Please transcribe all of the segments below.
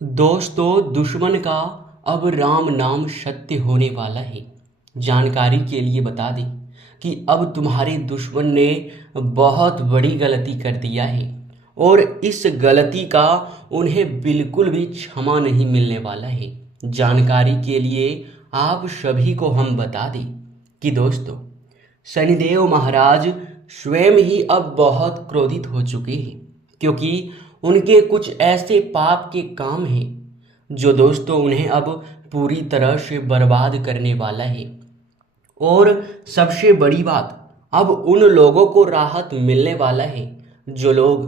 दोस्तों, दुश्मन का अब राम नाम सत्य होने वाला है। जानकारी के लिए बता दें कि अब तुम्हारे दुश्मन ने बहुत बड़ी गलती कर दिया है और इस गलती का उन्हें बिल्कुल भी क्षमा नहीं मिलने वाला है। जानकारी के लिए आप सभी को हम बता दें कि दोस्तों, शनिदेव महाराज स्वयं ही अब बहुत क्रोधित हो चुके हैं, क्योंकि उनके कुछ ऐसे पाप के काम हैं जो दोस्तों उन्हें अब पूरी तरह से बर्बाद करने वाला है। और सबसे बड़ी बात, अब उन लोगों को राहत मिलने वाला है जो लोग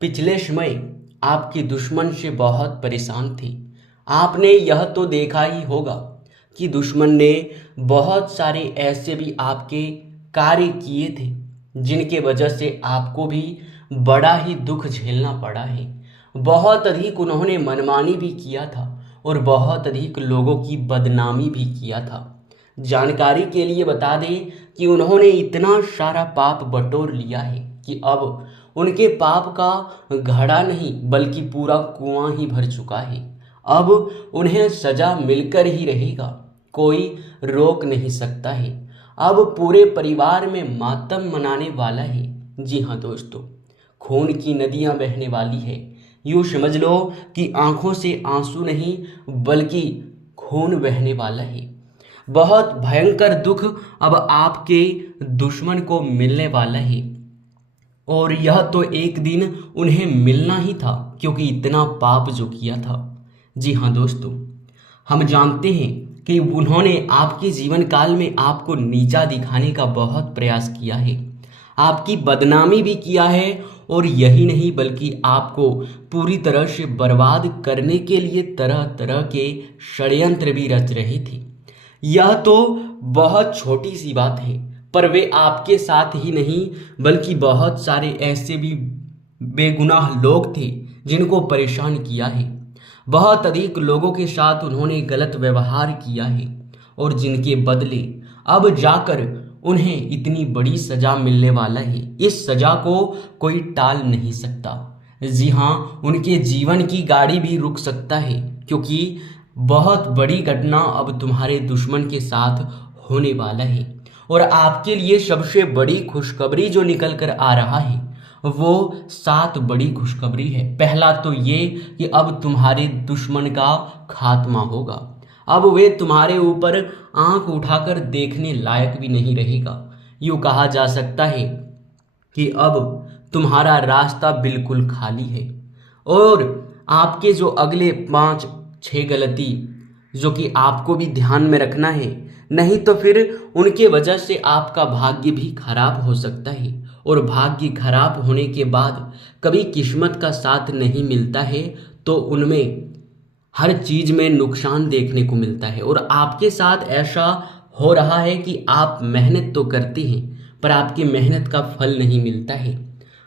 पिछले समय आपके दुश्मन से बहुत परेशान थे। आपने यह तो देखा ही होगा कि दुश्मन ने बहुत सारे ऐसे भी आपके कार्य किए थे जिनके वजह से आपको भी बड़ा ही दुख झेलना पड़ा है। बहुत अधिक उन्होंने मनमानी भी किया था और बहुत अधिक लोगों की बदनामी भी किया था। जानकारी के लिए बता दें कि उन्होंने इतना सारा पाप बटोर लिया है कि अब उनके पाप का घड़ा नहीं बल्कि पूरा कुआं ही भर चुका है। अब उन्हें सजा मिलकर ही रहेगा, कोई रोक नहीं सकता है। अब पूरे परिवार में मातम मनाने वाला है। जी हाँ दोस्तों, खून की नदियां बहने वाली है। यूँ समझ लो कि आंखों से आंसू नहीं बल्कि खून बहने वाला है। बहुत भयंकर दुख अब आपके दुश्मन को मिलने वाला है और यह तो एक दिन उन्हें मिलना ही था, क्योंकि इतना पाप जो किया था। जी हाँ दोस्तों, हम जानते हैं कि उन्होंने आपके जीवन काल में आपको नीचा दिखाने का बहुत प्रयास किया है, आपकी बदनामी भी किया है और यही नहीं बल्कि आपको पूरी तरह से बर्बाद करने के लिए तरह तरह के षड्यंत्र भी रच रहे थे। यह तो बहुत छोटी सी बात है, पर वे आपके साथ ही नहीं बल्कि बहुत सारे ऐसे भी बेगुनाह लोग थे जिनको परेशान किया है। बहुत अधिक लोगों के साथ उन्होंने गलत व्यवहार किया है और जिनके बदले अब जाकर उन्हें इतनी बड़ी सजा मिलने वाला है। इस सजा को कोई टाल नहीं सकता। जी हाँ, उनके जीवन की गाड़ी भी रुक सकता है, क्योंकि बहुत बड़ी घटना अब तुम्हारे दुश्मन के साथ होने वाला है। और आपके लिए सबसे बड़ी खुशखबरी जो निकल कर आ रहा है वो 7 बड़ी खुशखबरी है। पहला तो ये कि अब तुम्हारे दुश्मन का खात्मा होगा। अब वे तुम्हारे ऊपर आंख उठाकर देखने लायक भी नहीं रहेगा। यूँ कहा जा सकता है कि अब तुम्हारा रास्ता बिल्कुल खाली है और आपके जो अगले 5-6 गलती जो कि आपको भी ध्यान में रखना है, नहीं तो फिर उनके वजह से आपका भाग्य भी खराब हो सकता है। और भाग्य खराब होने के बाद कभी किस्मत का साथ नहीं मिलता है तो उनमें हर चीज में नुकसान देखने को मिलता है। और आपके साथ ऐसा हो रहा है कि आप मेहनत तो करते हैं पर आपकी मेहनत का फल नहीं मिलता है।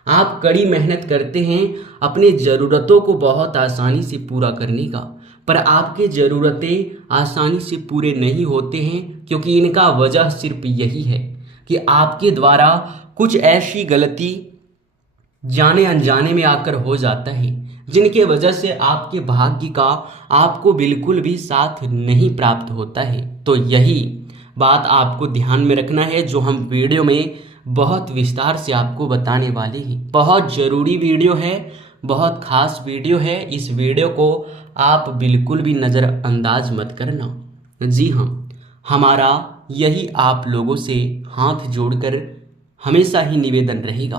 आप कड़ी मेहनत करते हैं अपनी ज़रूरतों को बहुत आसानी से पूरा करने का, पर आपके ज़रूरतें आसानी से पूरे नहीं होते हैं, क्योंकि इनका वजह सिर्फ यही है कि आपके द्वारा कुछ ऐसी गलती जाने अनजाने में आकर हो जाता है जिनके वजह से आपके भाग्य का आपको बिल्कुल भी साथ नहीं प्राप्त होता है। तो यही बात आपको ध्यान में रखना है, जो हम वीडियो में बहुत विस्तार से आपको बताने वाले हैं। बहुत ज़रूरी वीडियो है, बहुत खास वीडियो है। इस वीडियो को आप बिल्कुल भी नज़रअंदाज मत करना। जी हाँ, हमारा यही आप लोगों से हाथ जोड़कर हमेशा ही निवेदन रहेगा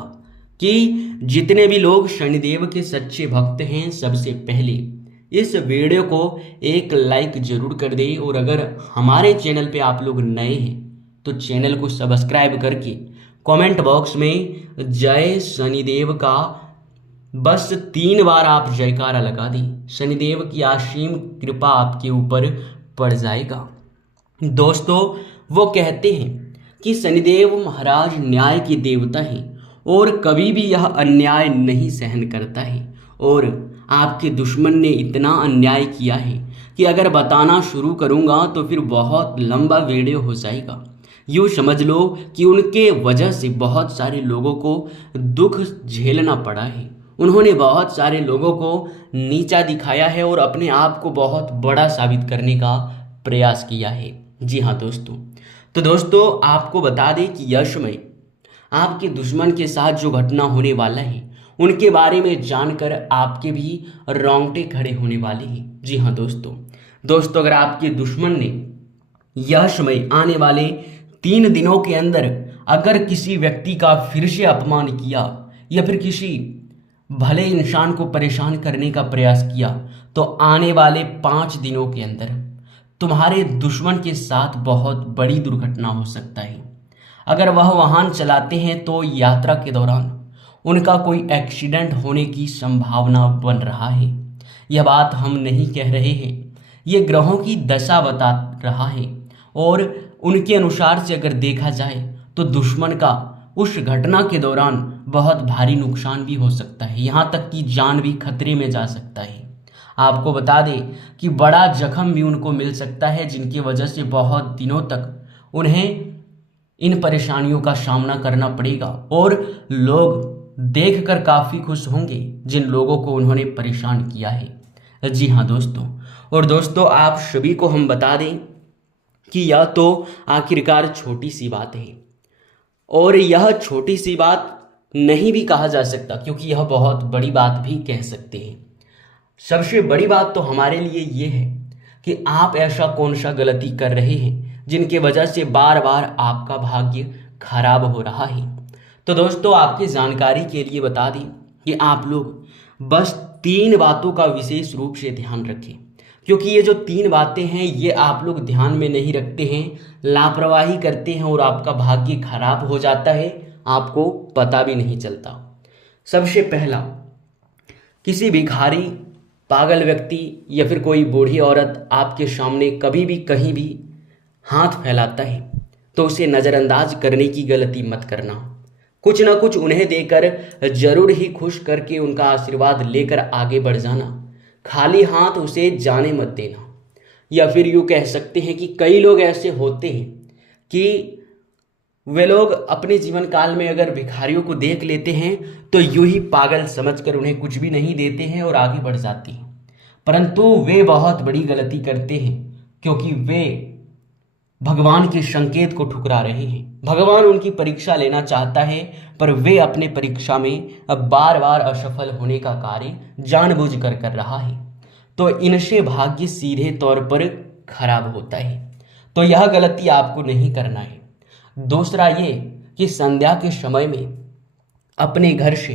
कि जितने भी लोग शनिदेव के सच्चे भक्त हैं, सबसे पहले इस वीडियो को एक लाइक जरूर कर दें। और अगर हमारे चैनल पे आप लोग नए हैं तो चैनल को सब्सक्राइब करके कमेंट बॉक्स में जय शनिदेव का बस 3 बार आप जयकारा लगा दें। शनिदेव की असीम कृपा आपके ऊपर पड़ जाएगा। दोस्तों, वो कहते हैं कि शनिदेव महाराज न्याय के देवता हैं और कभी भी यह अन्याय नहीं सहन करता है। और आपके दुश्मन ने इतना अन्याय किया है कि अगर बताना शुरू करूंगा तो फिर बहुत लंबा वीडियो हो जाएगा। यूँ समझ लो कि उनके वजह से बहुत सारे लोगों को दुख झेलना पड़ा है उन्होंने बहुत सारे लोगों को नीचा दिखाया है और अपने आप को बहुत बड़ा साबित करने का प्रयास किया है। जी हाँ दोस्तों, तो दोस्तों आपको बता दें कि यह समय आपके दुश्मन के साथ जो घटना होने वाला है उनके बारे में जानकर आपके भी रोंगटे खड़े होने वाले हैं। जी हाँ दोस्तों अगर आपके दुश्मन ने यह समय आने वाले 3 दिनों के अंदर अगर किसी व्यक्ति का फिर से अपमान किया या फिर किसी भले इंसान को परेशान करने का प्रयास किया, तो आने वाले 5 दिनों के अंदर तुम्हारे दुश्मन के साथ बहुत बड़ी दुर्घटना हो सकता है। अगर वह वाहन चलाते हैं तो यात्रा के दौरान उनका कोई एक्सीडेंट होने की संभावना बन रहा है। यह बात हम नहीं कह रहे हैं, ये ग्रहों की दशा बता रहा है और उनके अनुसार से अगर देखा जाए तो दुश्मन का उस घटना के दौरान बहुत भारी नुकसान भी हो सकता है, यहाँ तक कि जान भी खतरे में जा सकता है। आपको बता दें कि बड़ा जख्म भी उनको मिल सकता है, जिनकी वजह से बहुत दिनों तक उन्हें इन परेशानियों का सामना करना पड़ेगा और लोग देखकर काफ़ी खुश होंगे जिन लोगों को उन्होंने परेशान किया है। जी हाँ दोस्तों, और दोस्तों आप सभी को हम बता दें कि यह तो आखिरकार छोटी सी बात है और यह छोटी सी बात नहीं भी कहा जा सकता, क्योंकि यह बहुत बड़ी बात भी कह सकते हैं। सबसे बड़ी बात तो हमारे लिए ये है कि आप ऐसा कौन सा गलती कर रहे हैं जिनके वजह से बार बार आपका भाग्य खराब हो रहा है। तो दोस्तों आपकी जानकारी के लिए बता दें कि आप लोग बस 3 बातों का विशेष रूप से ध्यान रखें, क्योंकि ये जो 3 बातें हैं ये आप लोग ध्यान में नहीं रखते हैं, लापरवाही करते हैं और आपका भाग्य खराब हो जाता है, आपको पता भी नहीं चलता। सबसे पहला, किसी भिखारी, पागल व्यक्ति या फिर कोई बूढ़ी औरत आपके सामने कभी भी कहीं भी हाथ फैलाता है तो उसे नज़रअंदाज करने की गलती मत करना। कुछ ना कुछ उन्हें देकर जरूर ही खुश करके उनका आशीर्वाद लेकर आगे बढ़ जाना, खाली हाथ उसे जाने मत देना। या फिर यूँ कह सकते हैं कि कई लोग ऐसे होते हैं कि वे लोग अपने जीवन काल में अगर भिखारियों को देख लेते हैं तो यूं ही पागल समझकर उन्हें कुछ भी नहीं देते हैं और आगे बढ़ जाते हैं, परंतु वे बहुत बड़ी गलती करते हैं, क्योंकि वे भगवान के संकेत को ठुकरा रहे हैं। भगवान उनकी परीक्षा लेना चाहता है, पर वे अपने परीक्षा में अब बार बार असफल होने का कार्य जानबूझकर कर रहा है, तो इनसे भाग्य सीधे तौर पर खराब होता है। तो यह गलती आपको नहीं करना है। दूसरा ये कि संध्या के समय में अपने घर से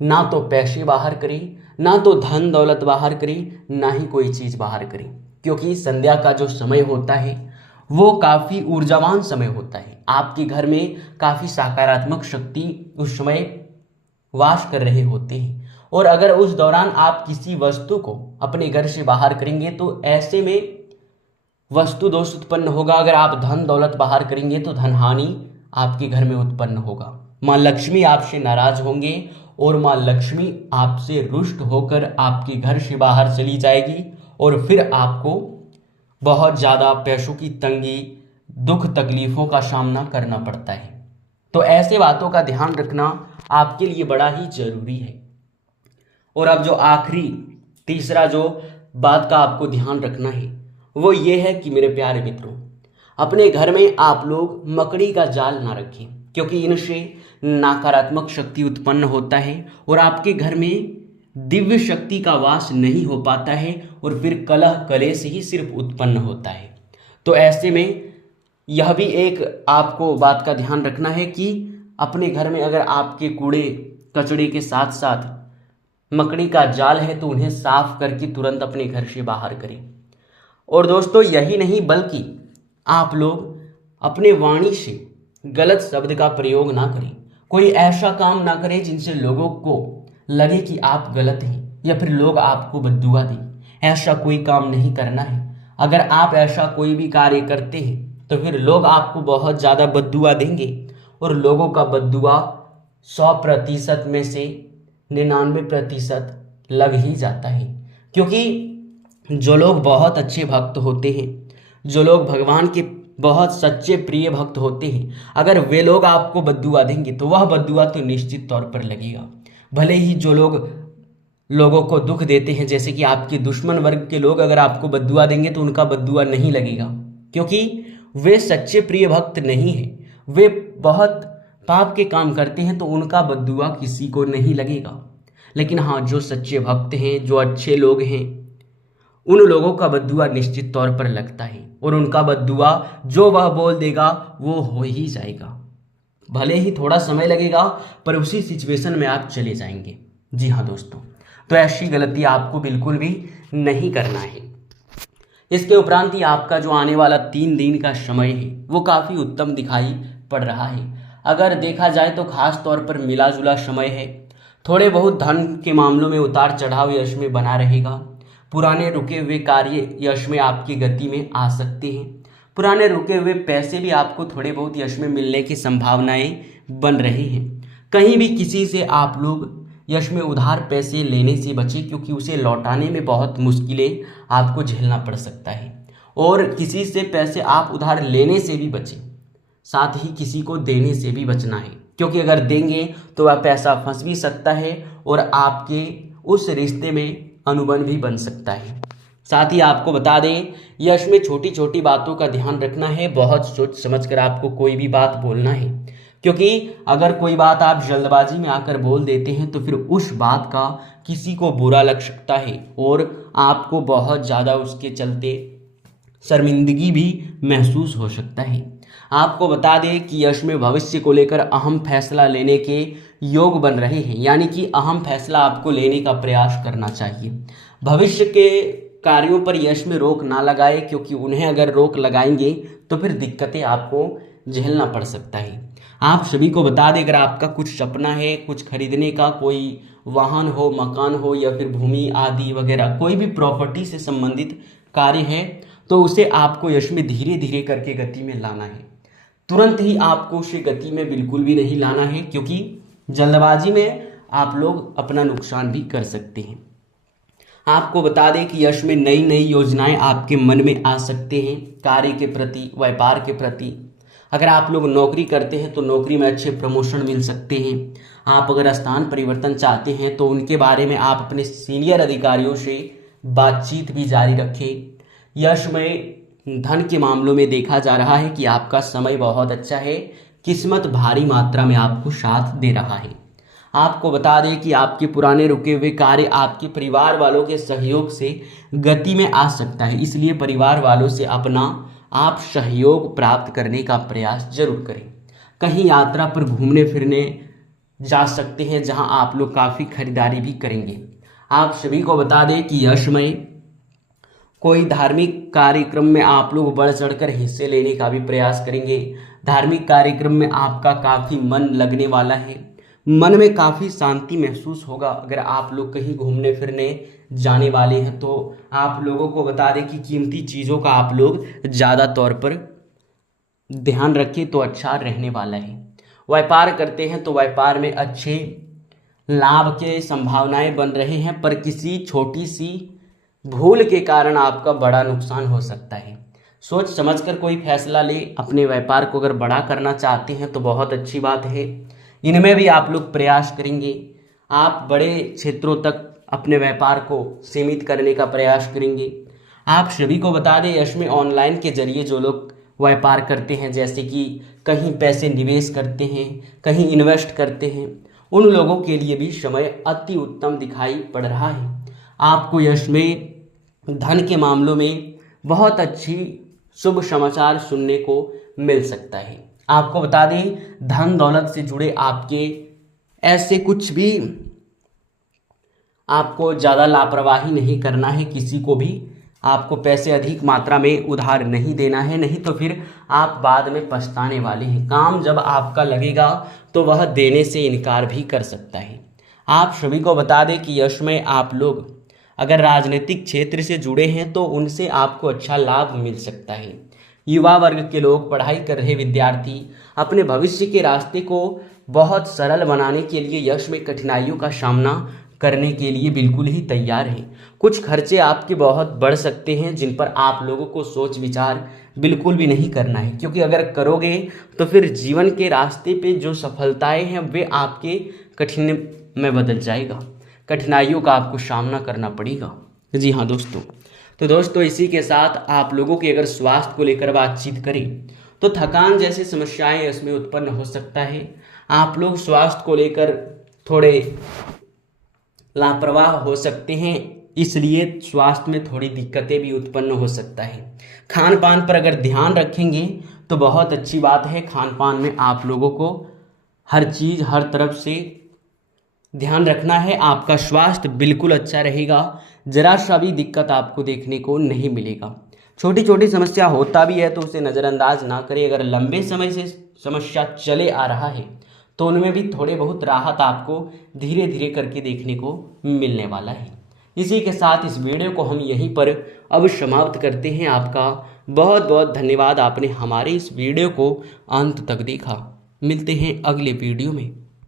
ना तो पैसे बाहर करें, ना तो धन दौलत बाहर करें, ना ही कोई चीज़ बाहर करें, क्योंकि संध्या का जो समय होता है वो काफ़ी ऊर्जावान समय होता है। आपके घर में काफ़ी सकारात्मक शक्ति उस समय वास कर रहे होते हैं, और अगर उस दौरान आप किसी वस्तु को अपने घर से बाहर करेंगे तो ऐसे में वस्तु दोष उत्पन्न होगा। अगर आप धन दौलत बाहर करेंगे तो धन हानि आपके घर में उत्पन्न होगा। माँ लक्ष्मी आपसे नाराज होंगे और माँ लक्ष्मी आपसे रुष्ट होकर आपके घर से बाहर चली जाएगी और फिर आपको बहुत ज़्यादा पैसों की तंगी, दुख तकलीफ़ों का सामना करना पड़ता है। तो ऐसे बातों का ध्यान रखना आपके लिए बड़ा ही ज़रूरी है। और अब जो आखिरी तीसरा जो बात का आपको ध्यान रखना है वो ये है कि मेरे प्यारे मित्रों, अपने घर में आप लोग मकड़ी का जाल ना रखें, क्योंकि इनसे नकारात्मक शक्ति उत्पन्न होता है और आपके घर में दिव्य शक्ति का वास नहीं हो पाता है और फिर कलह कलेश ही सिर्फ उत्पन्न होता है। तो ऐसे में यह भी एक आपको बात का ध्यान रखना है कि अपने घर में अगर आपके कूड़े कचड़े के साथ साथ मकड़ी का जाल है तो उन्हें साफ करके तुरंत अपने घर से बाहर करें। और दोस्तों यही नहीं, बल्कि आप लोग अपने वाणी से गलत शब्द का प्रयोग ना करें। कोई ऐसा काम ना करें जिनसे लोगों को लगे कि आप गलत हैं या फिर लोग आपको बद्दुआ दें। ऐसा कोई काम नहीं करना है। अगर आप ऐसा कोई भी कार्य करते हैं तो फिर लोग आपको बहुत ज़्यादा बद्दुआ देंगे, और लोगों का बद्दुआ 100% में से 99% लग ही जाता है। क्योंकि जो लोग बहुत अच्छे भक्त होते हैं, जो लोग भगवान के बहुत सच्चे प्रिय भक्त होते हैं, अगर वे लोग आपको बद्दुआ देंगे तो वह बद्दुआ तो निश्चित तौर पर लगेगा। भले ही जो लोग लोगों को दुख देते हैं, जैसे कि आपके दुश्मन वर्ग के लोग अगर आपको बद्दुआ देंगे तो उनका बद्दुआ नहीं लगेगा, क्योंकि वे सच्चे प्रिय भक्त नहीं हैं। वे बहुत पाप के काम करते हैं तो उनका बद्दुआ किसी को नहीं लगेगा। लेकिन हाँ, जो सच्चे भक्त हैं, जो अच्छे लोग हैं, उन लोगों का बद्दुआ निश्चित तौर पर लगता है, और उनका बद्दुआ जो वह बोल देगा वो हो ही जाएगा। भले ही थोड़ा समय लगेगा, पर उसी सिचुएशन में आप चले जाएंगे। जी हाँ दोस्तों, तो ऐसी गलती आपको बिल्कुल भी नहीं करना है। इसके उपरांत ही आपका जो आने वाला 3 दिन का समय है वो काफ़ी उत्तम दिखाई पड़ रहा है। अगर देखा जाए तो खास तौर पर मिला जुला समय है। थोड़े बहुत धन के मामलों में उतार चढ़ाव यश में बना रहेगा। पुराने रुके हुए कार्य यश में आपकी गति में आ सकते हैं। पुराने रुके हुए पैसे भी आपको थोड़े बहुत यश में मिलने की संभावनाएं बन रही हैं। कहीं भी किसी से आप लोग यश में उधार पैसे लेने से बचें, क्योंकि उसे लौटाने में बहुत मुश्किलें आपको झेलना पड़ सकता है। और किसी से पैसे आप उधार लेने से भी बचें, साथ ही किसी को देने से भी बचना है, क्योंकि अगर देंगे तो वह पैसा फंस भी सकता है और आपके उस रिश्ते में अनुबंध भी बन सकता है। साथ ही आपको बता दें, यश में छोटी छोटी बातों का ध्यान रखना है। बहुत सोच समझ कर आपको कोई भी बात बोलना है, क्योंकि अगर कोई बात आप जल्दबाजी में आकर बोल देते हैं तो फिर उस बात का किसी को बुरा लग सकता है और आपको बहुत ज़्यादा उसके चलते शर्मिंदगी भी महसूस हो सकता है। आपको बता दें कि यश में भविष्य को लेकर अहम फैसला लेने के योग बन रहे हैं, यानी कि अहम फैसला आपको लेने का प्रयास करना चाहिए। भविष्य के कार्यों पर यश में रोक ना लगाए, क्योंकि उन्हें अगर रोक लगाएंगे तो फिर दिक्कतें आपको झेलना पड़ सकता है। आप सभी को बता दें, अगर आपका कुछ सपना है, कुछ खरीदने का, कोई वाहन हो, मकान हो या फिर भूमि आदि वगैरह, कोई भी प्रॉपर्टी से संबंधित कार्य है, तो उसे आपको यश में धीरे धीरे करके गति में लाना है। तुरंत ही आपको उसे गति में बिल्कुल भी नहीं लाना है, क्योंकि जल्दबाजी में आप लोग अपना नुकसान भी कर सकते हैं। आपको बता दें कि यश में नई नई योजनाएं आपके मन में आ सकते हैं, कार्य के प्रति, व्यापार के प्रति। अगर आप लोग नौकरी करते हैं तो नौकरी में अच्छे प्रमोशन मिल सकते हैं। आप अगर स्थान परिवर्तन चाहते हैं तो उनके बारे में आप अपने सीनियर अधिकारियों से बातचीत भी जारी रखें। यश में धन के मामलों में देखा जा रहा है कि आपका समय बहुत अच्छा है। किस्मत भारी मात्रा में आपको साथ दे रहा है। आपको बता दें कि आपके पुराने रुके हुए कार्य आपके परिवार वालों के सहयोग से गति में आ सकता है, इसलिए परिवार वालों से अपना आप सहयोग प्राप्त करने का प्रयास जरूर करें। कहीं यात्रा पर घूमने फिरने जा सकते हैं, जहां आप लोग काफ़ी खरीदारी भी करेंगे। आप सभी को बता दें कि यश में कोई धार्मिक कार्यक्रम में आप लोग बढ़ चढ़कर हिस्से लेने का भी प्रयास करेंगे। धार्मिक कार्यक्रम में आपका काफ़ी मन लगने वाला है। मन में काफ़ी शांति महसूस होगा। अगर आप लोग कहीं घूमने फिरने जाने वाले हैं तो आप लोगों को बता दें कि कीमती चीज़ों का आप लोग ज़्यादा तौर पर ध्यान रखें तो अच्छा रहने वाला है। व्यापार करते हैं तो व्यापार में अच्छे लाभ के संभावनाएं बन रहे हैं, पर किसी छोटी सी भूल के कारण आपका बड़ा नुकसान हो सकता है। सोच समझकर कोई फैसला ले। अपने व्यापार को अगर बड़ा करना चाहते हैं तो बहुत अच्छी बात है, इनमें भी आप लोग प्रयास करेंगे। आप बड़े क्षेत्रों तक अपने व्यापार को सीमित करने का प्रयास करेंगे। आप सभी को बता दें, यश में ऑनलाइन के जरिए जो लोग व्यापार करते हैं, जैसे कि कहीं पैसे निवेश करते हैं, कहीं इन्वेस्ट करते हैं, उन लोगों के लिए भी समय अति उत्तम दिखाई पड़ रहा है। आपको यश में धन के मामलों में बहुत अच्छी शुभ समाचार सुनने को मिल सकता है। आपको बता दें, धन दौलत से जुड़े आपके ऐसे कुछ भी आपको ज़्यादा लापरवाही नहीं करना है। किसी को भी आपको पैसे अधिक मात्रा में उधार नहीं देना है, नहीं तो फिर आप बाद में पछताने वाले हैं। काम जब आपका लगेगा तो वह देने से इनकार भी कर सकता है। आप सभी को बता दें कि यश में आप लोग अगर राजनीतिक क्षेत्र से जुड़े हैं तो उनसे आपको अच्छा लाभ मिल सकता है। युवा वर्ग के लोग, पढ़ाई कर रहे विद्यार्थी अपने भविष्य के रास्ते को बहुत सरल बनाने के लिए यश में कठिनाइयों का सामना करने के लिए बिल्कुल ही तैयार हैं। कुछ खर्चे आपके बहुत बढ़ सकते हैं जिन पर आप लोगों को सोच विचार बिल्कुल भी नहीं करना है, क्योंकि अगर करोगे तो फिर जीवन के रास्ते पे जो सफलताएं हैं वे आपके कठिन में बदल जाएगा, कठिनाइयों का आपको सामना करना पड़ेगा। जी हाँ दोस्तों, तो दोस्तों इसी के साथ आप लोगों की अगर स्वास्थ्य को लेकर बातचीत करें तो थकान जैसी समस्याएं इसमें उत्पन्न हो सकता है। आप लोग स्वास्थ्य को लेकर थोड़े लापरवाह हो सकते हैं, इसलिए स्वास्थ्य में थोड़ी दिक्कतें भी उत्पन्न हो सकता है। खान पान पर अगर ध्यान रखेंगे तो बहुत अच्छी बात है। खान पान में आप लोगों को हर चीज़ हर तरफ से ध्यान रखना है, आपका स्वास्थ्य बिल्कुल अच्छा रहेगा, जरा सा भी दिक्कत आपको देखने को नहीं मिलेगा। छोटी छोटी समस्या होता भी है तो उसे नज़रअंदाज ना करें। अगर लंबे समय से समस्या चले आ रहा है तो उनमें भी थोड़े बहुत राहत आपको धीरे धीरे करके देखने को मिलने वाला है। इसी के साथ इस वीडियो को हम यहीं पर अब समाप्त करते हैं। आपका बहुत बहुत धन्यवाद, आपने हमारे इस वीडियो को अंत तक देखा। मिलते हैं अगले वीडियो में।